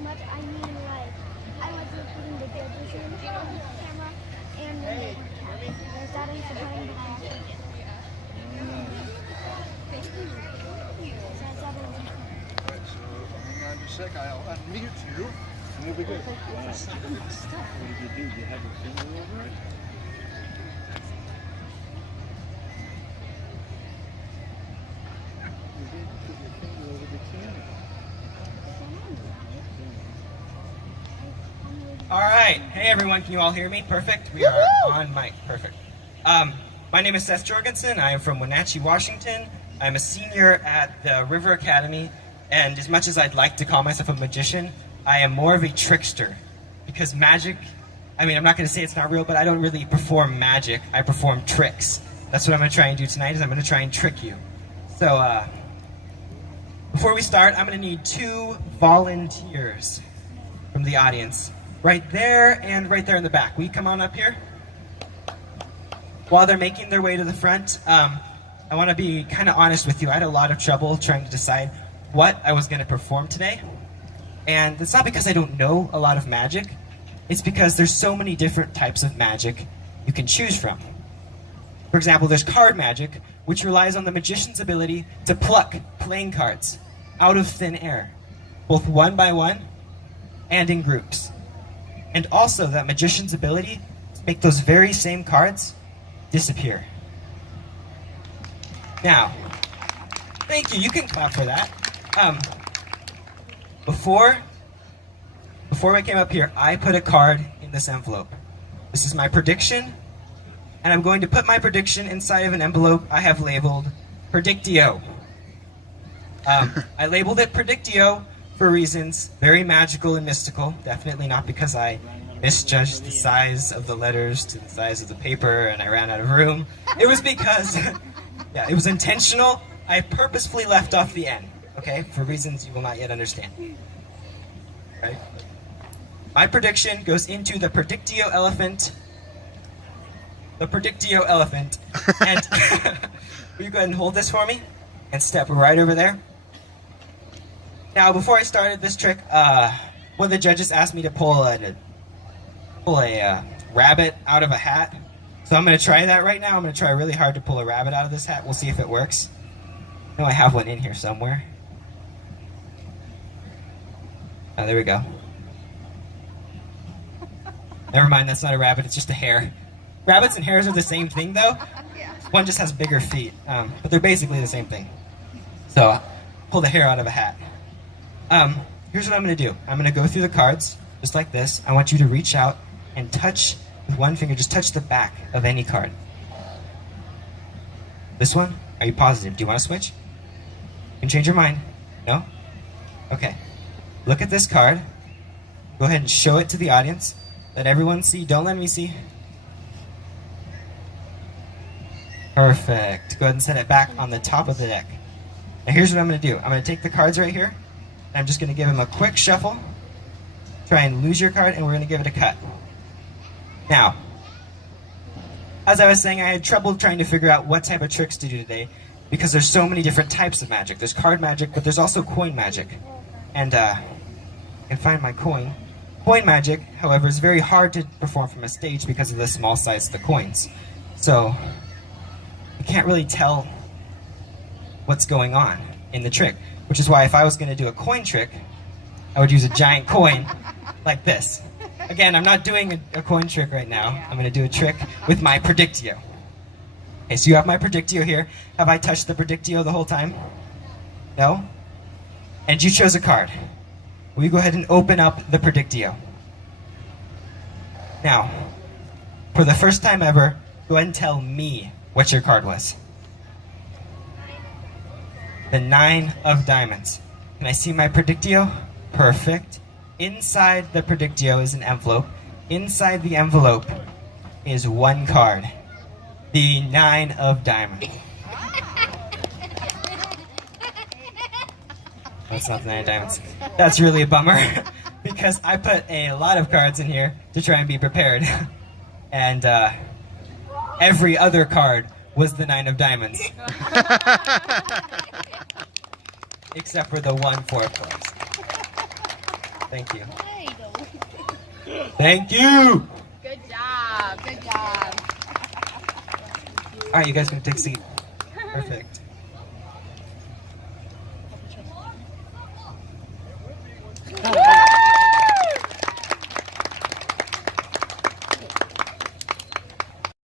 much. I mean, like, I was putting the judges in the camera, and when they were starting to play, but I actually did. So I thought it was Alright, so hang on just a sec. I'll unmute you, and we'll be good. Wow. What did you do? Did you have a finger over it? You did put your finger over the camera. All right. Hey, everyone. Can you all hear me? Perfect. We are on mic. Perfect. My name is Seth Jorgensen. I am from Wenatchee, Washington. I'm a senior at the River Academy, and as much as I'd like to call myself a magician, I am more of a trickster, because magic, I mean, I'm not going to say it's not real, but I don't really perform magic. I perform tricks. That's what I'm going to try and do tonight, is I'm going to try and trick you. So, before we start, I'm going to need 2 volunteers from the audience. Right there and right there in the back. Will you come on up here? While they're making their way to the front, I want to be kind of honest with you. I had a lot of trouble trying to decide what I was going to perform today. And it's not because I don't know a lot of magic. It's because there's so many different types of magic you can choose from. For example, there's card magic, which relies on the magician's ability to pluck playing cards out of thin air, both one by one and in groups. And also that magician's ability to make those very same cards disappear. Now, thank you. You can clap for that. Before I came up here, I put a card in this envelope. This is my prediction, and I'm going to put my prediction inside of an envelope I have labeled Predictio. I labeled it Predictio for reasons very magical and mystical. Definitely not because I misjudged the size of the letters to the size of the paper and I ran out of room. It was because, yeah, it was intentional. I purposefully left off the N, okay, for reasons you will not yet understand. Right? My prediction goes into the Predictio elephant. The Predictio elephant. And will you go ahead and hold this for me? And step right over there. Now, before I started this trick, one of the judges asked me to pull a rabbit out of a hat. So I'm going to try that right now. I'm going to try really hard to pull a rabbit out of this hat. We'll see if it works. I know I have one in here somewhere. Oh, there we go. Never mind, that's not a rabbit, it's just a hare. Rabbits and hares are the same thing, though. One just has bigger feet, but they're basically the same thing. So, pull the hair out of a hat. Here's what I'm going to do. I'm going to go through the cards, just like this. I want you to reach out and touch, with one finger, just touch the back of any card. This one? Are you positive? Do you want to switch? You can change your mind. No? Okay. Look at this card. Go ahead and show it to the audience. Let everyone see. Don't let me see. Perfect. Go ahead and set it back on the top of the deck. Now here's what I'm going to do. I'm going to take the cards right here, and I'm just going to give them a quick shuffle. Try and lose your card, and we're going to give it a cut. Now, as I was saying, I had trouble trying to figure out what type of tricks to do today, because there's so many different types of magic. There's card magic, but there's also coin magic. And I can find my coin. Coin magic, however, is very hard to perform from a stage because of the small size of the coins. So, you can't really tell what's going on in the trick, which is why if I was going to do a coin trick, I would use a giant coin like this. Again, I'm not doing a coin trick right now. I'm going to do a trick with my Predictio. Okay, so you have my Predictio here. Have I touched the Predictio the whole time? No? And you chose a card. Will you go ahead and open up the Predictio? Now, for the first time ever, go ahead and tell me what your card was. The 9 of diamonds. Can I see my Predictio? Perfect. Inside the Predictio is an envelope. Inside the envelope is one card. The 9 of diamonds. That's not the 9 of diamonds. That's really a bummer because I put a lot of cards in here to try and be prepared. And every other card was the 9 of diamonds. Except for the 1 4 of clubs. Thank you. Thank you. Good job. Good job. All right, you guys can take a seat. Perfect.